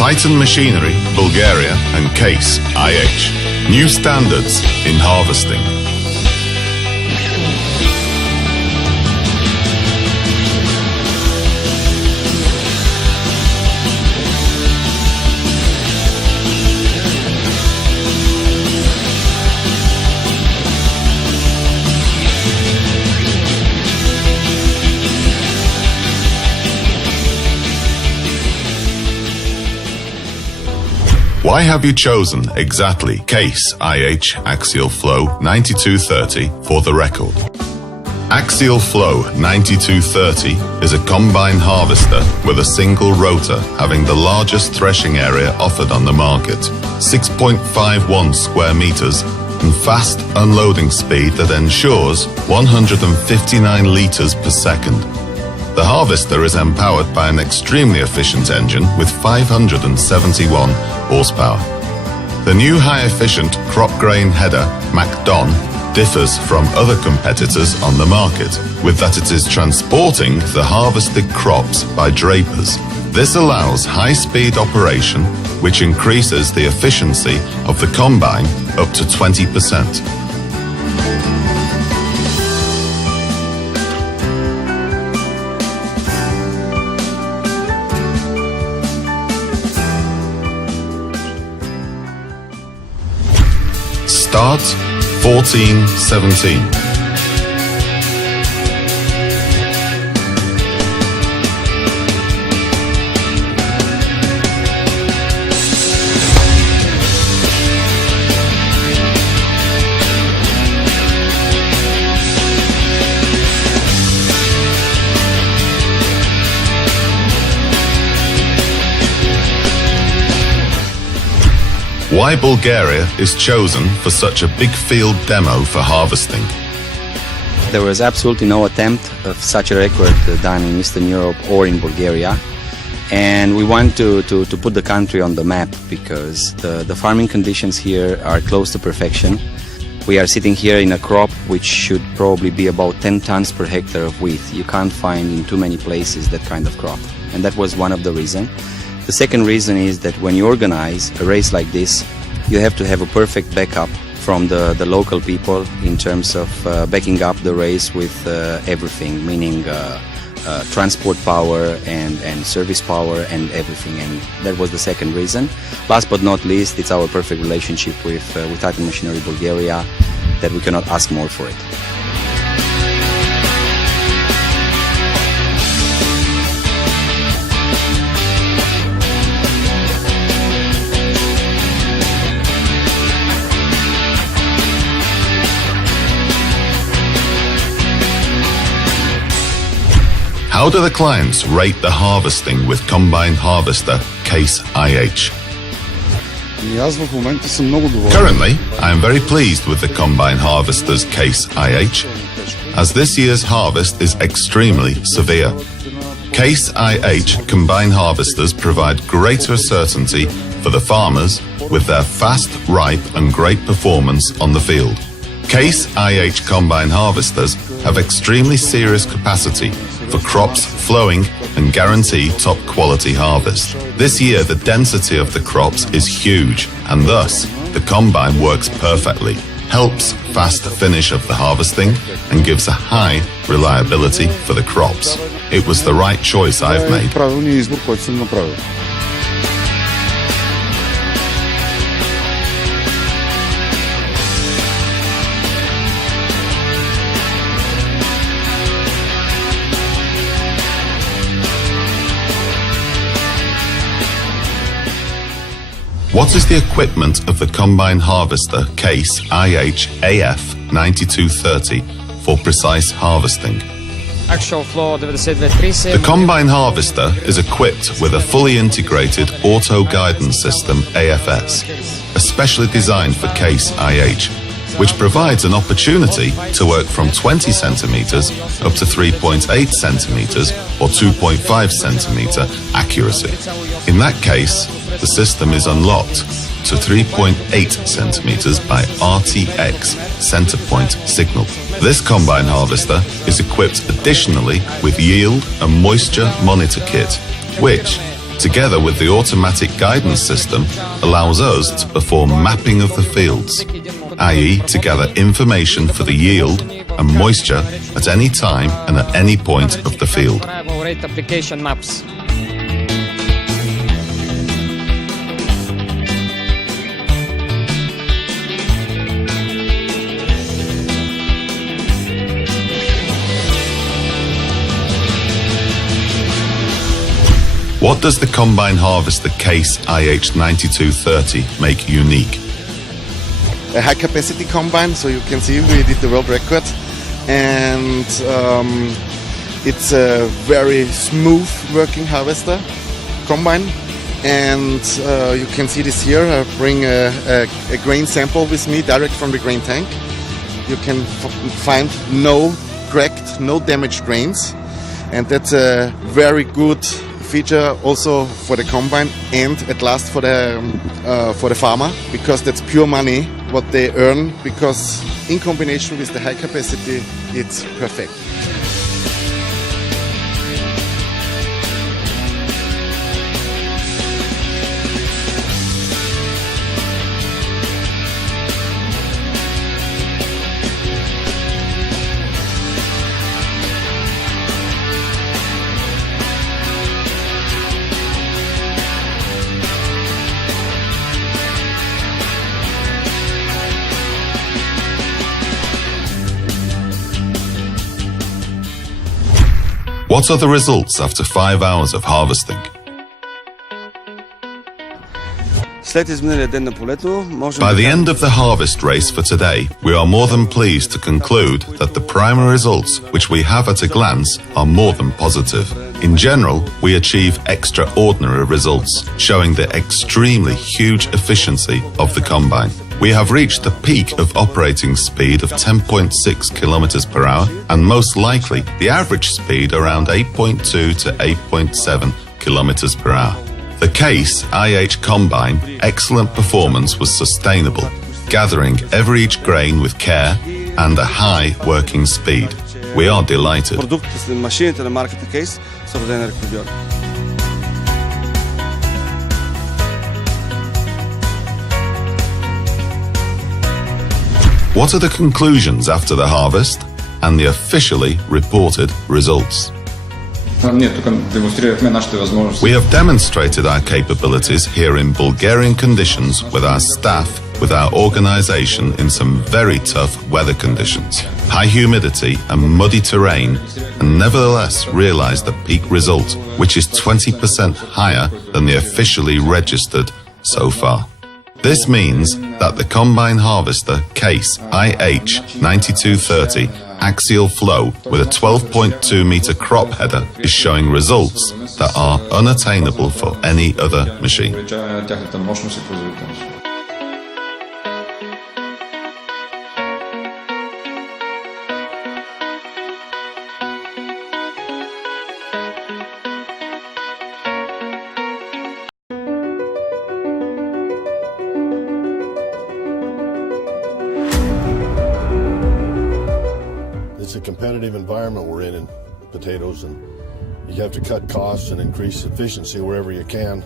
Titan Machinery, Bulgaria and Case IH. New standards in harvesting. Why have you chosen exactly Case IH Axial Flow 9230 for the record? Axial Flow 9230 is a combine harvester with a single rotor having the largest threshing area offered on the market, 6.51 square meters, and fast unloading speed that ensures 159 liters per second. The harvester is empowered by an extremely efficient engine with 571 horsepower. The new high-efficient crop grain header, MacDon, differs from other competitors on the market, with that it is transporting the harvested crops by drapers. This allows high-speed operation, which increases the efficiency of the combine up to 20%. Start 14:17. Why Bulgaria is chosen for such a big field demo for harvesting? There was absolutely no attempt of such a record done in Eastern Europe or in Bulgaria, and we want to put the country on the map because the farming conditions here are close to perfection. We are sitting here in a crop which should probably be about 10 tons per hectare of wheat. You can't find in too many places that kind of crop, and that was one of the reasons. The second reason is that when you organize a race like this, you have to have a perfect backup from the local people in terms of backing up the race with everything, meaning transport power and service power and everything, and that was the second reason. Last but not least, it's our perfect relationship with Titan Machinery Bulgaria that we cannot ask more for it. How do the clients rate the harvesting with combine harvester Case IH? Currently, I am very pleased with the combine harvester's Case IH, as this year's harvest is extremely severe. Case IH combine harvesters provide greater certainty for the farmers with their fast, ripe and great performance on the field. Case IH combine harvesters have extremely serious capacity for crops flowing and guarantee top quality harvest. This year the density of the crops is huge and thus the combine works perfectly, helps fast finish of the harvesting and gives a high reliability for the crops. It was the right choice I've made. What is the equipment of the combine harvester Case IH AF 9230 for precise harvesting? The combine harvester is equipped with a fully integrated auto guidance system AFS, especially designed for Case IH, which provides an opportunity to work from 20 centimeters up to 3.8 centimeters or 2.5 centimeter accuracy. In that case, the system is unlocked to 3.8 centimeters by RTX center point signal. This combine harvester is equipped additionally with yield and moisture monitor kit, which, together with the automatic guidance system, allows us to perform mapping of the fields, i.e. to gather information for the yield and moisture at any time and at any point of the field. Application maps. What does the combine harvester Case IH9230 make unique? A high capacity combine, so you can see we did the world record, and it's a very smooth working harvester combine, and you can see this here. I bring a grain sample with me direct from the grain tank. You can find no cracked, no damaged grains, and that's a very good feature also for the combine and at last for the farmer, because that's pure money what they earn, because in combination with the high capacity it's perfect. What are the results after 5 hours of harvesting? By the end of the harvest race for today, we are more than pleased to conclude that the primary results which we have at a glance are more than positive. In general, we achieve extraordinary results, showing the extremely huge efficiency of the combine. We have reached the peak of operating speed of 10.6 kilometers per hour, and most likely the average speed around 8.2 to 8.7 kilometers per hour. The Case IH Combine excellent performance was sustainable, gathering every each grain with care and a high working speed. We are delighted. What are the conclusions after the harvest and the officially reported results? We have demonstrated our capabilities here in Bulgarian conditions with our staff, with our organization in some very tough weather conditions, high humidity and muddy terrain, and nevertheless realized the peak result, which is 20% higher than the officially registered so far. This means that the combine harvester Case IH9230 axial flow with a 12.2 meter crop header is showing results that are unattainable for any other machine. It's a competitive environment we're in potatoes, and you have to cut costs and increase efficiency wherever you can.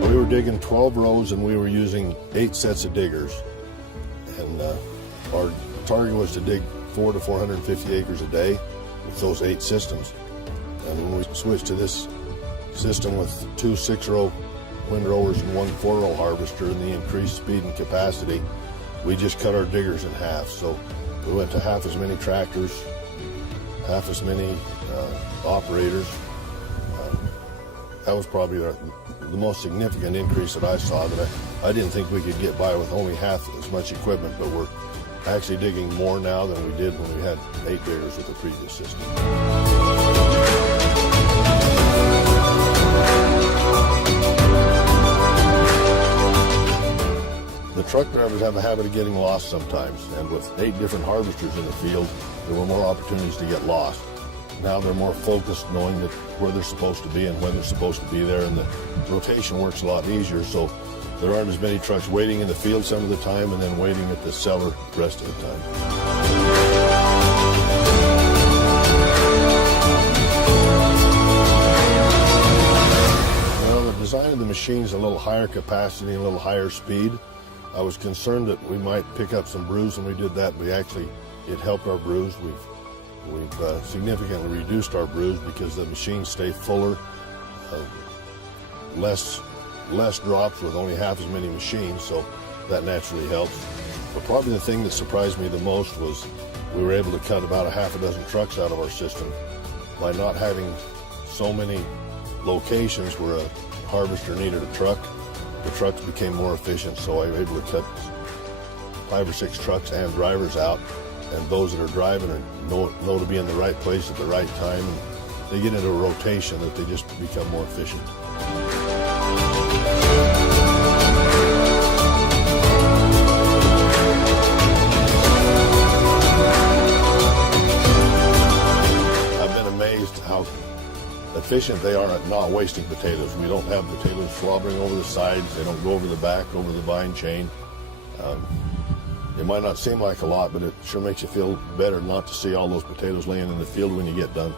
We were digging 12 rows and we were using 8 sets of diggers, and our target was to dig 400 to 450 acres a day with those 8 systems. And when we switched to this system with 2 6-row windrowers and 1 4-row harvester and the increased speed and capacity, we just cut our diggers in half. So we went to half as many tractors, half as many operators. That was probably the most significant increase that I saw, that I didn't think we could get by with only half as much equipment, but we're actually digging more now than we did when we had 8 diggers with the previous system. The truck drivers have a habit of getting lost sometimes, and with 8 different harvesters in the field, there were more opportunities to get lost. Now they're more focused, knowing that where they're supposed to be and when they're supposed to be there, and the rotation works a lot easier, so there aren't as many trucks waiting in the field some of the time and then waiting at the cellar the rest of the time. machines a little higher capacity and a little higher speed. I was concerned that we might pick up some bruise, and we did that. It helped our bruise. We've significantly reduced our bruise because the machines stay fuller, less drops with only half as many machines, so that naturally helps. But probably the thing that surprised me the most was we were able to cut about a half a dozen trucks out of our system by not having so many locations where a harvester needed a truck. The trucks became more efficient, so I was able to cut 5 or 6 trucks and drivers out, and those that are driving know to be in the right place at the right time, and they get into a rotation that they just become more efficient. I've been amazed how efficient they are at not wasting potatoes. We don't have potatoes slobbering over the sides. They don't go over the back, over the vine chain. It might not seem like a lot, but it sure makes you feel better not to see all those potatoes laying in the field when you get done.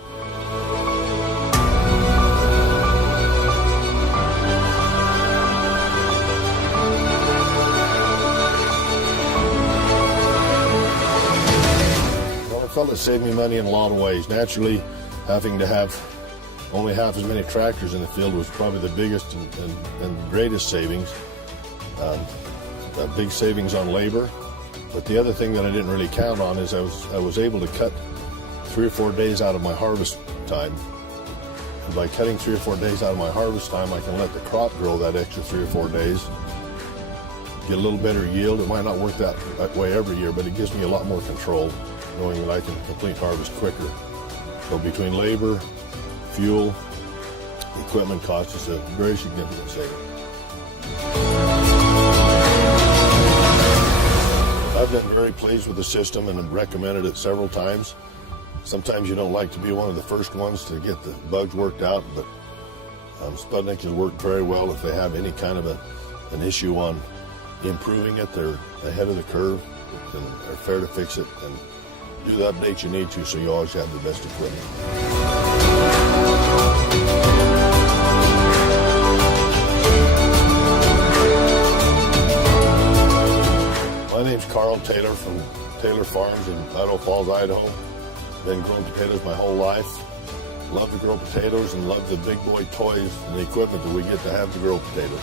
Well, I felt it saved me money in a lot of ways. Naturally, having to have only half as many tractors in the field was probably the biggest and greatest savings. A big savings on labor. But the other thing that I didn't really count on is I was able to cut 3 or 4 days out of my harvest time. And by cutting 3 or 4 days out of my harvest time, I can let the crop grow that extra 3 or 4 days, get a little better yield. It might not work that way every year, but it gives me a lot more control, knowing that I can complete harvest quicker. So between labor, fuel, equipment costs, it's a very significant saving. I've been very pleased with the system and have recommended it several times. Sometimes you don't like to be one of the first ones to get the bugs worked out, but Sputnik has worked very well. If they have any kind of an issue on improving it, they're ahead of the curve and are fair to fix it and do the updates you need to, so you always have the best equipment. My name's Carl Taylor from Taylor Farms in Idaho Falls, Idaho. Been growing potatoes my whole life. Love to grow potatoes and love the big boy toys and the equipment that we get to have to grow potatoes.